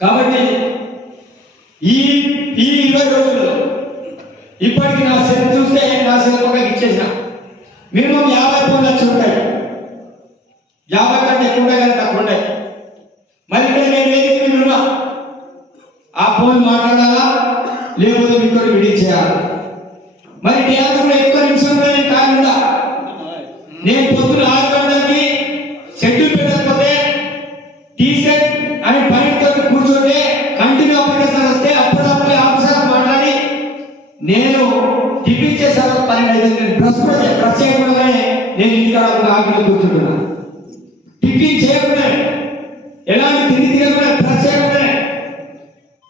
కాబట్టి ఈ ఈ 20 రోజుల్లో ఇప్పటికి నా సెల్ చూస్తే నా సెల్ పక్కకి ఇచ్చేసిన మినిమం 50 ఫోన్లు వచ్చి ఉంటాయి. 50 కంటే ఎక్కువ ఉంటాయి కానీ తక్కువ ఉంటాయి. మరి ఇక్కడ నేను ఏది విన్నా ఆ ఫోన్ మాట్లాడాలా లేకపోతే మీతో విడిచేయాలి. మరి డ్యాన్స్ కూడా ఎక్కువ నిమిషంలో నేను కాకుండా నేను పొద్దున 6 గంటలకి షెడ్యూల్ పెట్టకపోతే టీషర్ట్ అని పనితో కూర్చోంటే కంటిన్యూ అప్లికేషన్ వస్తే అప్పుడప్పుడే ఆఫీసర్ మాట్లాడి నేను టిఫిన్ చేశాను 12 నేను డ్రెస్ చేయకుండానే నేను ఇంటికాడ ఆగిలో కూర్చుంటున్నాను. టిఫిన్ చేయకుండా ఎలాంటి తిండి తినకుండా డ్రెస్ చేయకుండా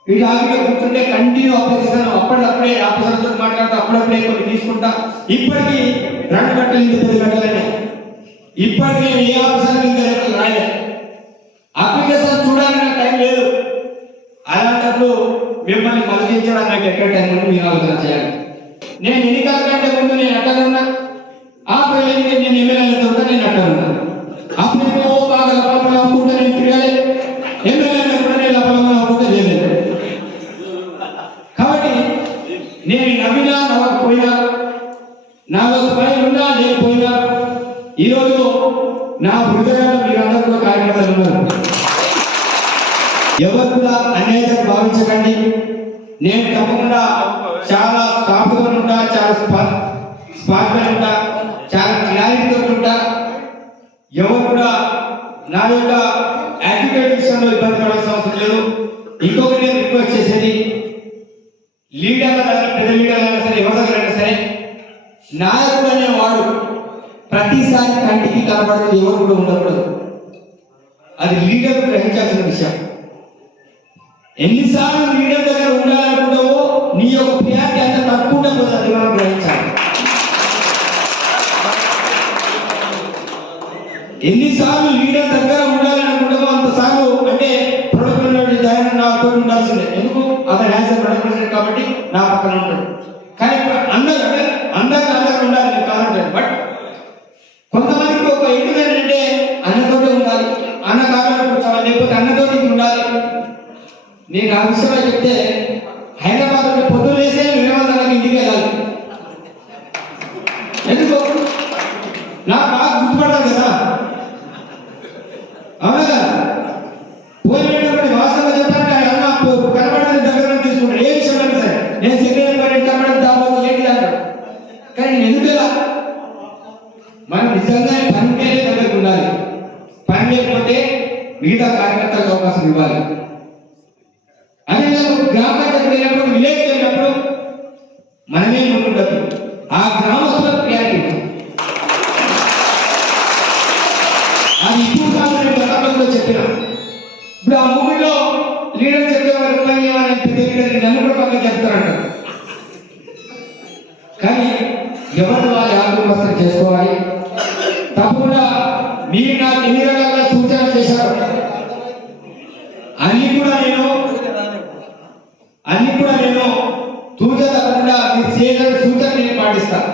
వీళ్ళు ఆగిలో కూర్చుంటే కంటిన్యూ అప్లికేషన్ అప్పుడప్పుడే ఆఫీసర్తో మాట్లాడుతూ అప్పుడప్పుడే కొన్ని తీసుకుంటా. ఇప్పటికీ 2 గంటలు 8 గంటలనే ఇప్పటికీ నేను ఏ ఆఫీసర్ ఇంకా రాయలే. అప్లికేషన్ చూడాలన్న టైం లేదు. అలాంటప్పుడు మిమ్మల్ని కలిగించడానికి ఎక్కడ టైం ఉంది మీరు ఆలోచన చేయాలి. నేను ఎన్నికల కంటే ముందు నేను అట్టనున్నా ఆ ప్రజలకి నేను ఎమ్మెల్యేలతో నేను అట్టనున్నా అప్పుడు బాగా లపలమలు అమ్ముకుంటే నేను తిరగాలి. ఎమ్మెల్యేలు కూడా నేను లపలమలు అమ్ముకుంటే లేదు. కాబట్టి నేను నవ్వినా నవ్వకపోయినా నాలో స్మైల్ ఉన్నా లేకపోయినా ఈరోజు నా హృదయంలో మీరందరూ కూడా కార్యకర్తలు ఉన్నారు. ఎవరు కూడా అన్యాయంగా భావించకండి. నేను తప్పకుండా చాలా స్టాఫ్గా ఉంటా, చాలా స్పాట్గా ఉంటా, చాలా క్లారిటీతో ఉంటా. ఎవరు కూడా నా యొక్క యాటిట్యూడ్ విషయంలో ఇబ్బంది పడాల్సిన అవసరం లేదు. ఇంకొక నేను రిక్వెస్ట్ చేసేది లీడర్ల దగ్గర పెద్ద లీడర్లైనా సరే ఎవరి దగ్గరైనా సరే నాయకుడు అనేవాడు ప్రతిసారి కంటికి కనబడదు ఎవరు కూడా ఉండకూడదు. అది లీడర్ గ్రహించాల్సిన విషయం. ఎన్నిసార్లు లీడర్ దగ్గర ఉండాలనుకుంటావో నీ యొక్క ప్రియారిటీ అంత తక్కువ ఉండకూడదు. అది మనం గ్రహించాలి. ఎన్నిసార్లు లీడర్ దగ్గర ఉండాలనుకుంటావో అంతసార్లు అంటే ప్రొడక్ట్ దయాన్ని నాతో ఉండాల్సిందే. ఎందుకు అతను యాజ్ ప్రొడక్ట్ కాబట్టి నా పక్కన ఉంటాడు. కానీ అందరూ ఉండాలి కాదంటే బట్ కొంతమందికి ఒక ఇంటి ఏంటంటే అన్నతోటే ఉండాలి, అన్న కాకుండా కూర్చోవాలి, లేకపోతే అన్నతోటి ఉండాలి. నేను ఆ విషయంలో చెప్తే హైదరాబాద్ పొద్దున వేసే వినోదానికి ఇంటికి వెళ్ళాలి. ఎందుకు నాకు బాగా గుర్తుపడాలి కదా. అవునా కదా? పోయినటువంటి వాస్తవంగా చెప్పాలంటే అన్న కనబడని దగ్గర తీసుకుంటాడు. ఏ విషయం అయినా సరే నేను సెక్రటరీ కనబడని దాదాపు ఏంటి అంటాడు. కానీ ఎందుకు ఎలా మనం నిజంగా పనికే దగ్గరకు ఉండాలి. పని లేకపోతే మిగతా కార్యకర్తలకు అవకాశం ఇవ్వాలి. అదే గ్రామ పంచాయతీ వెళ్ళినప్పుడు విలేజ్ వెళ్ళినప్పుడు మనమే ముందుండదు. ఆ గ్రామస్తుల ప్రియారిటీ అది ఇప్పుడు కాదు. నేను గతంలో చెప్పిన ఇప్పుడు ఆ మూవీలో లీడర్ చెప్పేవారు నన్ను కూడా పక్కన చెప్తారంట. కానీ ఎవరు వాళ్ళు ఆత్మహత్య చేసుకోవాలి. తప్పకుండా మీరు నాకు ఎన్ని రకాల సూచనలు చేశారు అన్ని కూడా నేను తూచ తప్పకుండా మీరు చేసిన సూచన నేను పాటిస్తాను.